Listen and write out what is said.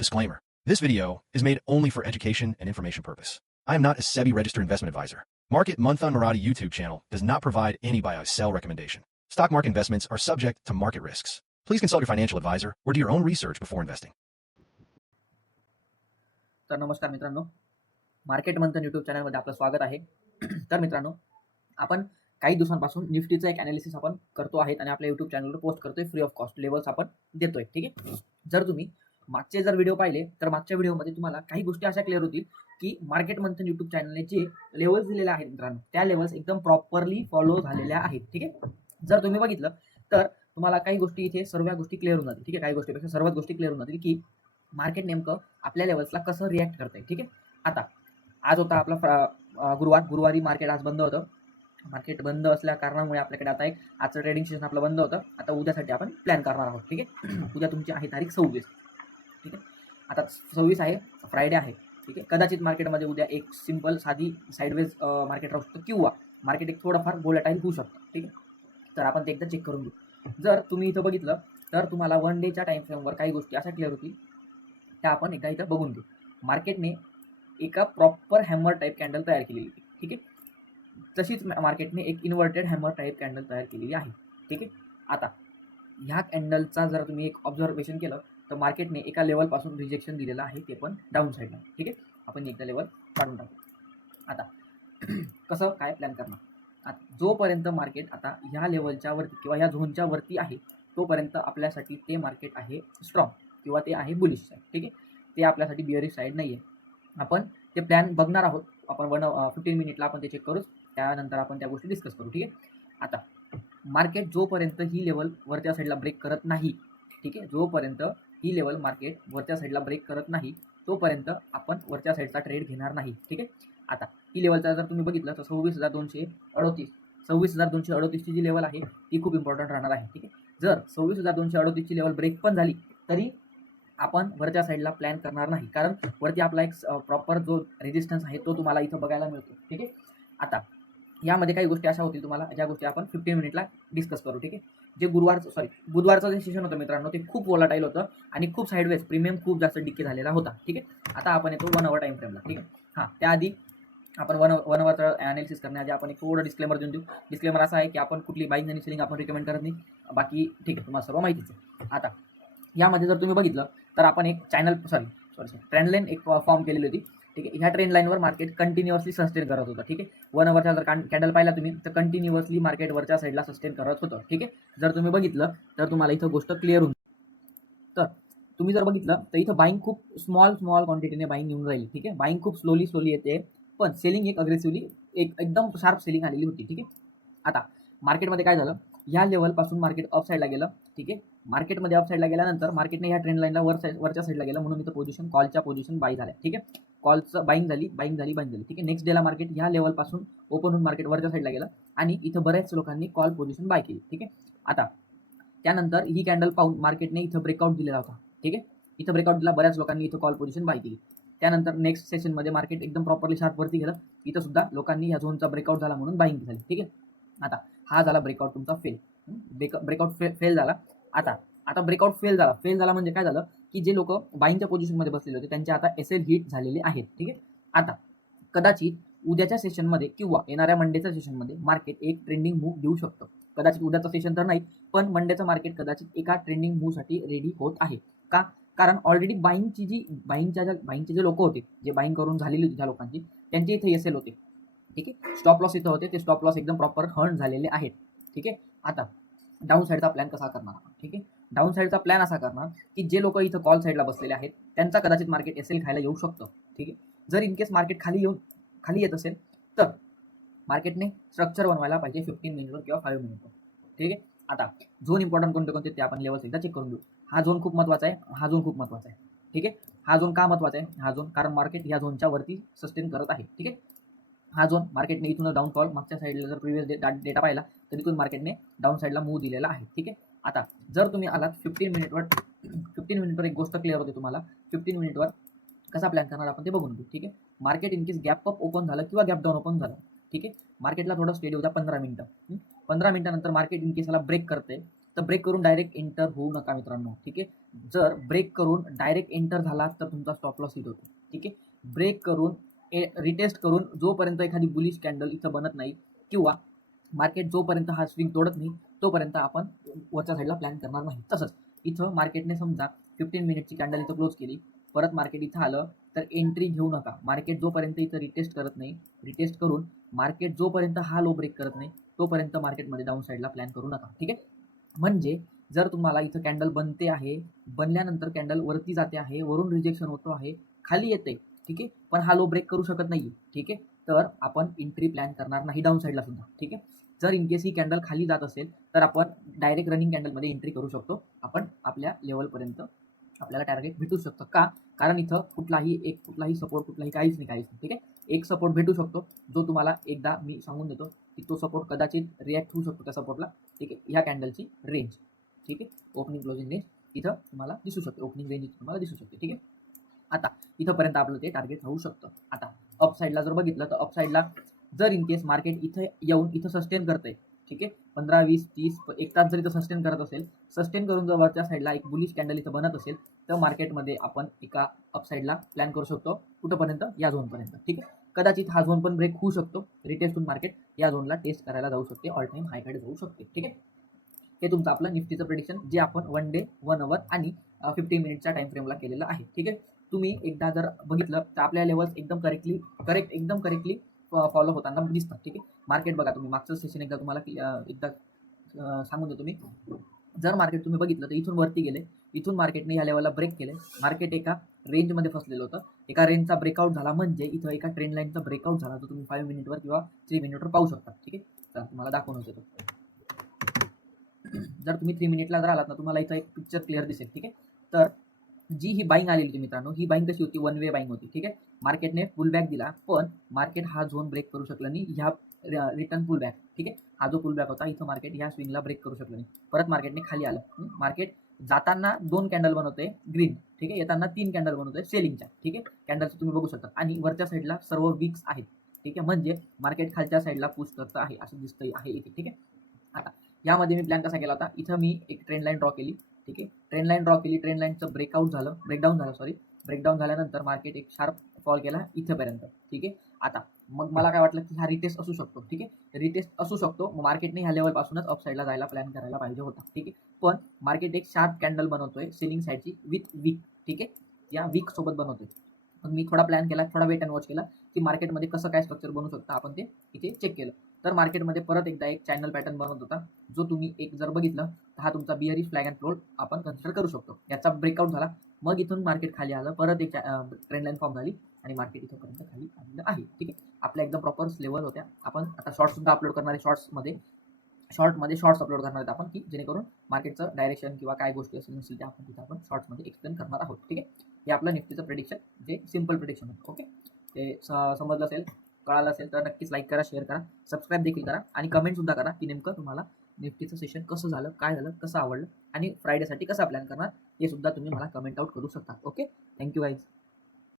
Disclaimer. This video is made only for education and information purpose. I am not a SEBI registered investment advisor. Market Month on Marathi YouTube channel does not provide any buy or sell recommendation. Stock market investments are subject to market risks. Please consult your financial advisor or do your own research before investing. तर नमस्कार मित्रांनो, market मंथन YouTube चॅनलमध्ये आपलं स्वागत आहे. तर मित्रांनो, आपण काही दिवसांपासून निफ्टीचं एक ॲनालिसिस आपण करतो आहेत आणि आपल्या यूट्यूब चॅनलवर पोस्ट करतोय. फ्री ऑफ कॉस्ट लेवल्स आपण देतोय. ठीक आहे. जर तुम्ही मागचे व्हिडिओ पाहिले तर मागच्या व्हिडिओमध्ये तुम्हाला काही गोष्टी अशा क्लिअर होतील की मार्केट मंथन यूट्यूब चॅनलने जे लेवल्स दिलेले आहेत मित्रांनो, त्या लेवल्स एकदम प्रॉपरली फॉलो झालेल्या आहेत. ठीक आहे. जर तुम्ही बघितलं तर तुम्हाला काही गोष्टी इथे सर्व गोष्टी क्लिअर होऊन जातील. ठीक आहे. काही गोष्टीपेक्षा सर्वच गोष्टी क्लिअर होऊन जातील की मार्केट नेमकं आपल्या लेवल्सला कसं रिॲक्ट करतंय. ठीक आहे. आता आज होता आपला गुरुवारी मार्केट आज बंद होतं. मार्केट बंद असल्या कारणामुळे आपल्याकडे आता एक आजचं ट्रेडिंग सेशन आपलं बंद होतं. आता उद्यासाठी आपण प्लॅन करणार आहोत. ठीक आहे. उद्या तुमची आहे तारीख 26. ठीक आहे. आता 26 आहे, फ्रायडे आहे. ठीक आहे. कदाचित मार्केटमध्ये उद्या एक सिंपल साधी साईडवेज मार्केट राहू शकतं किंवा मार्केट एक थोडंफार व्होलेटाईल होऊ शकतं. ठीक आहे. तर आपण ते एकदा चेक करून घेऊ. जर तुम्ही इथं बघितलं तर तुम्हाला 1 डेच्या टाईम फ्रेमवर काही गोष्टी अशा क्लिअर होतील त्या आपण एकदा इथं बघून घेऊ. मार्केटने एका प्रॉपर हॅमर टाईप कॅन्डल तयार केलेली आहे. ठीक आहे. तशीच मार्केटने एक इन्व्हर्टेड हॅमर टाईप कॅन्डल तयार केलेली आहे. ठीक आहे. आता ह्या कॅन्डलचा जर तुम्ही एक ऑब्झर्वेशन केलं तर मार्केटने एका लेवलपासून रिजेक्शन दिलेलं आहे, ते पण डाऊन साईडला. ठीक आहे. आपण एकदा लेवल काढून टाकू. आता कसं काय प्लॅन करणार. आता जोपर्यंत मार्केट आता ह्या लेवलच्या वरती किंवा ह्या झोनच्या वरती आहे तोपर्यंत आपल्यासाठी ते मार्केट आहे स्ट्रॉंग किंवा ते आहे बुलिश साईड. ठीक आहे. ते आपल्यासाठी बिअरिश साईड नाही आहे. आपण ते प्लॅन बघणार आहोत. आपण 15 मिनिटला आपण ते चेक करूच. त्यानंतर आपण त्या गोष्टी डिस्कस करू. ठीक आहे. आता मार्केट जोपर्यंत ही लेवल वरच्या साईडला ब्रेक करत नाही, ठीक आहे, जोपर्यंत ही लेवल मार्केट वरच्या साईडला ब्रेक करत नाही तोपर्यंत आपण वरच्या साईडचा ट्रेड घेणार नाही. ठीक आहे. आता ही लेवलचा जर तुम्ही बघितलं तर 26,238 जी लेवल आहे ती खूप इम्पॉर्टंट राहणार आहे. ठीक आहे. जर 26,238 ची लेवल ब्रेक पण झाली तरी आपण वरच्या साईडला प्लॅन करणार नाही, कारण वरती आपला एक प्रॉपर जो रेजिस्टन्स आहे तो तुम्हाला इथं बघायला मिळतो. ठीक आहे. आता यामध्ये काही गोष्टी अशा होतील तुम्हाला ज्या गोष्टी आपण 15 मिनिटला डिस्कस करू. ठीक आहे. जे बुधवारचं जे सेशन होतं मित्रांनो ते खूप वोलाटाईल होतं आणि खूप साईडवेज प्रीमियम खूप जास्त डिके झालेला होता. ठीक आहे. आता आपण येतो 1 आवर टाईम फ्रेमला. ठीक आहे. हां, त्याआधी आपण वन आवरचं ॲनालिसिस करण्याआधी आपण एक थोडं डिस्क्लेमर देऊन देऊ. डिस्क्लेमर असा आहे की आपण कुठली बाईंग आणि सेलिंग आपण रिकमेंड करत नाही. बाकी ठीक आहे, तुम्हाला सर्व माहितीच आहे. आता यामध्ये जर तुम्ही बघितलं तर आपण एक ट्रेंड लाईन एक फॉर्म केलेली होती. ठीक आहे. ह्या ट्रेंड लाईनवर मार्केट कंटिन्युअसली सस्टेन करत होतं. ठीक आहे. 1 आवरचा जर कॅन्डल पाहिला तुम्ही तर कंटिन्युअसली मार्केट वरच्या साईडला सस्टेन करत होतं. ठीक आहे. जर तुम्ही बघितलं तर तुम्हाला इथं गोष्ट क्लिअर होऊन, तर तुम्ही जर बघितलं तर इथं बाईंग खूप स्मॉल क्वांटिटीने बाईंग येऊन राहिली. ठीक आहे. बाईंग खूप स्लोली येते, पण सेलिंग एक अग्रेसिव्हली एकदम शार्प सेलिंग आलेली होती. ठीक आहे. आता मार्केटमध्ये काय झालं, या लेवलपासून मार्केट अप साईडला गेलं. ठीक आहे. मार्केटमध्ये अप साईडला गेल्यानंतर मार्केटने ह्या ट्रेंड लाईनला वरच्या साईडला गेलं म्हणून इथं पोझिशन कॉलच्या पोझिशन बाय झाल्या. ठीक आहे. कॉलचं बाईंग झाली. ठीक आहे. नेक्स्ट डेला मार्केट ह्या लेवलपासून ओपन होऊन मार्केट वरच्या साईडला गेलं आणि इथं बऱ्याच लोकांनी कॉल पोझिशन बाय केली. ठीक आहे. आता त्यानंतर ही कॅन्डल पाहून मार्केटने इथं ब्रेकआउट दिलेला होता. ठीक आहे. इथं ब्रेकआउट दिला, बऱ्याच लोकांनी इथं कॉल पोझिशन बाय केली. त्यानंतर नेक्स्ट सेशनमध्ये मार्केट एकदम प्रॉपरली शार्पवरती गेलं. इथं सुद्धा लोकांनी ह्या झोनचा ब्रेकआउट झाला म्हणून बाईंग झाली. ठीक आहे. आता हा झाला ब्रेकआउट तुमचा ब्रेकआउट फेल झाला. आता ब्रेकआउट फेल झाला म्हणजे काय झालं की जे लोक बाईंगच्या पोझिशनमध्ये बसलेले होते त्यांचे आता एसएल हिट झालेले आहेत. ठीक आहे. आता कदाचित उद्याच्या सेशनमध्ये किंवा येणाऱ्या मंडेच्या सेशनमध्ये मार्केट एक ट्रेंडिंग मूव्ह देऊ शकतं. कदाचित उद्याचं सेशन तर नाही, पण मंडेचं मार्केट कदाचित एका ट्रेंडिंग मूव्हसाठी रेडी होत आहे. का? कारण ऑलरेडी बाईंगचे जे लोक होते, जे बाईंग करून झालेली होती ज्या लोकांची, त्यांचे इथे एसएल होते. ठीक आहे. स्टॉप लॉस इथं होते, ते स्टॉप लॉस एकदम प्रॉपर हर्न झालेले आहेत. ठीक आहे. आता डाऊन साईडचा प्लॅन कसा करणार आपण. ठीक आहे. डाऊन साईडचा प्लॅन असा करणार की जे लोक इथं कॉल साईडला बसलेले आहेत त्यांचा कदाचित मार्केट एसएल खायला येऊ शकतं. ठीक आहे. जर इनकेस मार्केट खाली येत असेल तर मार्केटने स्ट्रक्चर बनवायला पाहिजे 15 मिनिटवर किंवा 5 मिनिटवर. ठीक आहे. आता झोन इम्पॉर्टंट कोणते ते आपण लेवल्स एकदा चेक करून घेऊ. हा झोन खूप महत्त्वाचा आहे. ठीक आहे. हा झोन का महत्त्वाचा आहे? हा झोन कारण मार्केट ह्या झोनच्या वरती सस्टेन करत आहे. ठीक आहे. हा झोन मार्केटने इथून डाऊनफॉल मागच्या साईडला जर प्रिव्हियस डेटा पाहिला तर इथून मार्केटने डाऊन साईडला मूव्ह दिलेला आहे. ठीक आहे. आता जर तुम्ही आलात 15 मिनिटवर एक गोष्ट क्लिअर होते तुम्हाला. 15 मिनिटवर कसा प्लॅन करणार आपण ते बघून घेऊ. ठीक आहे. Market in case gap up open झालं किंवा गॅप डाऊन ओपन झालं, ठीक आहे, मार्केटला थोडं स्टेडी होता 15 मिनिटं. 15 मिनिटानंतर मार्केट इनकेस याला ब्रेक करते तर ब्रेक करून डायरेक्ट एंटर होऊ नका मित्रांनो. ठीक आहे. जर ब्रेक करून डायरेक्ट एंटर झाला तर तुमचा स्टॉप लॉस हिट होतो. ठीक आहे. ब्रेक करून रिटेस्ट करून जोपर्यंत एखादी बुलिश कॅन्डल इथं बनत नाही किंवा मार्केट जोपर्यंत हा स्विंग तोडत नाही तोपर्यंत आपण वरच्या साईडला प्लॅन करणार नाही. तसंच इथं मार्केटने समजा 15 मिनिटची कॅन्डल इथं क्लोज केली, परत मार्केट इथं आलं तर एंट्री घेऊ नका. मार्केट जोपर्यंत इथं रिटेस्ट करत नाही, रिटेस्ट करून मार्केट जोपर्यंत हा लो ब्रेक करत नाही तोपर्यंत मार्केटमध्ये डाऊन साईडला प्लॅन करू नका. ठीक आहे. म्हणजे जर तुम्हाला इथं कॅन्डल बनते आहे, बनल्यानंतर कॅन्डल वरती जाते आहे, वरून रिजेक्शन होतो आहे, खाली येते, ठीक आहे, पण हा लो ब्रेक करू शकत नाही, ठीक आहे, तर आपण एंट्री प्लॅन करणार नाही डाऊन साईडला सुद्धा. ठीक आहे. जर इन केस ही कॅन्डल खाली जात असेल तर आपण डायरेक्ट रनिंग कॅन्डलमध्ये एंट्री करू शकतो. आपण आपल्या लेवलपर्यंत आपल्याला टार्गेट भेटू शकतं. का? कारण इथं कुठलाही सपोर्ट काहीच नाही. ठीक आहे. एक सपोर्ट भेटू शकतो जो तुम्हाला एकदा मी सांगून देतो की तो सपोर्ट कदाचित रिॲक्ट होऊ शकतो त्या सपोर्टला. ठीक आहे. ह्या कॅन्डलची रेंज, ठीक आहे, ओपनिंग क्लोजिंग रेंज इथं तुम्हाला दिसू शकते. ओपनिंग रेंज तुम्हाला दिसू शकते. ठीक आहे. आता इथंपर्यंत आपलं ते टार्गेट राहू शकतं. आता अप साईडला जर बघितलं तर अप साईडला जर इन केस मार्केट इथं येऊन इथं सस्टेन करतंय, ठीक आहे, 15, 20, 30, 1 तास जर इथं सस्टेन करत असेल, सस्टेन करून जर वरच्या साईडला एक बुलिश कॅन्डल इथं बनत असेल तर मार्केटमध्ये आपण एका अप साईडला प्लॅन करू शकतो. कुठंपर्यंत? या झोनपर्यंत. ठीक आहे. कदाचित हा झोन पण ब्रेक होऊ शकतो. रिटेस्ट होऊन मार्केट या झोनला टेस्ट करायला जाऊ शकते, ऑल टाइम हायकडे जाऊ शकते. ठीक आहे. हे तुमचं आपलं निफ्टीचं प्रेडिक्शन जे आपण 1 डे 1 अवर आणि 15 मिनिटच्या टाइम फ्रेमला केलेलं आहे. ठीक आहे. तुम्ही एकदा जर बघितलं तर आपल्या लेवल्स एकदम करेक्टली फॉलो होताना दिसतात. ठीक आहे. मार्केट बघा तुम्ही मागचं सेशन एकदा तुम्हाला सांगून देतो मी. जर मार्केट तुम्ही बघितलं तर इथून वरती गेले, इथून मार्केटने या लेवलला ब्रेक केले, मार्केट एका रेंजमध्ये फसलेलं होतं. एका रेंजचा ब्रेकआउट झाला म्हणजे इथं एका ट्रेंड लाईनचा ब्रेकआउट झाला जो तुम्ही 5 मिनिटवर किंवा 3 मिनिटवर पाहू शकता. ठीक आहे. तर तुम्हाला दाखवून येतो. जर तुम्ही 3 मिनिटला जर आलात ना तुम्हाला इथं एक पिक्चर क्लिअर दिसेल. ठीक आहे. तर जी ही बाईंग आलेली होती मित्रांनो, ही बाईंग कशी होती? 1 वे बाईंग होती. ठीक आहे. मार्केटने पुल बॅक दिला पण मार्केट हा झोन ब्रेक करू शकलं नाही. ह्या रिटर्न पुल बॅक, ठीक आहे, हा जो पुल बॅक होता इथं मार्केट ह्या स्विंगला ब्रेक करू शकलं नाही. परत मार्केटने खाली आलं. मार्केट जाताना 2 कॅन्डल बनवते ग्रीन, ठीक आहे, येताना 3 कॅन्डल बनवते सेलिंगच्या. ठीक आहे. कॅन्डल्स तुम्ही बघू शकता आणि वरच्या साईडला सर्व विक्स आहेत. ठीक आहे. म्हणजे मार्केट खालच्या साईडला पुश करतं आहे असं दिसतंय आहे इथे. ठीक आहे. आता यामध्ये मी प्लॅन कसा केला होता? इथं मी एक ट्रेंड लाईन ड्रॉ केली. ठीक आहे. ट्रेंड लाईन ड्रॉ केली, ट्रेंड लाईनचं ब्रेकडाऊन झाल्यानंतर मार्केट एक शार्प फॉल केला इथेपर्यंत. ठीक आहे. आता मग मला काय वाटलं की हा रिटेस्ट असू शकतो. ठीक आहे. रिटेस्ट असू शकतो. मार्केटने ह्या लेवलपासूनच अप साईडला जायला प्लॅन करायला पाहिजे होता. ठीक आहे. पण मार्केट एक शार्प कॅन्डल बनवतोय सेलिंग साईडची विथ वीक. ठीक आहे. या वीक सोबत बनवतोय. मग मी थोडा प्लॅन केला, थोडा वेट अँड वॉच केला की मार्केटमध्ये कसं काय स्ट्रक्चर बनू शकतं आपण ते इथे चेक केलं. तर मार्केटमध्ये परत एकदा एक चॅनल पॅटर्न बनत होता जो तुम्ही एक जर बघितलं तर हा तुमचा बिअरिश फ्लॅग अँड फ्लोर आपण कन्सिडर करू शकतो. याचा ब्रेकआउट झाला मग इथून मार्केट खाली आलं, परत एक ट्रेंड लाईन फॉर्म झाली आणि मार्केट इथंपर्यंत खाली आलेलं आहे. ठीक आहे. आपल्या एकदम प्रॉपर लेवल होत्या. आपण आता शॉर्ट्स सुद्धा अपलोड करणार आहे. शॉर्ट्स अपलोड करणार आहेत आपण की जेणेकरून मार्केटचं डायरेक्शन किंवा काय गोष्टी असेल त्या आपण तिथं आपण शॉर्ट्समध्ये एक्सप्लेन करणार आहोत. ठीक आहे. हे आपलं निफ्टीचं प्रेडिक्शन जे सिम्पल प्रेडिक्शन होतं. ओके. ते समजलं असेल, कळालं असेल तर नक्कीच लाईक करा, शेअर करा, सबस्क्राईब देखील करा आणि कमेंट सुद्धा करा की नेमकं तुम्हाला निफ्टीचं सेशन कसं झालं, काय झालं, कसं आवडलं आणि फ्रायडेसाठी कसा प्लॅन करणार हे सुद्धा तुम्ही मला कमेंट आउट करू शकता. ओके. Thank you guys.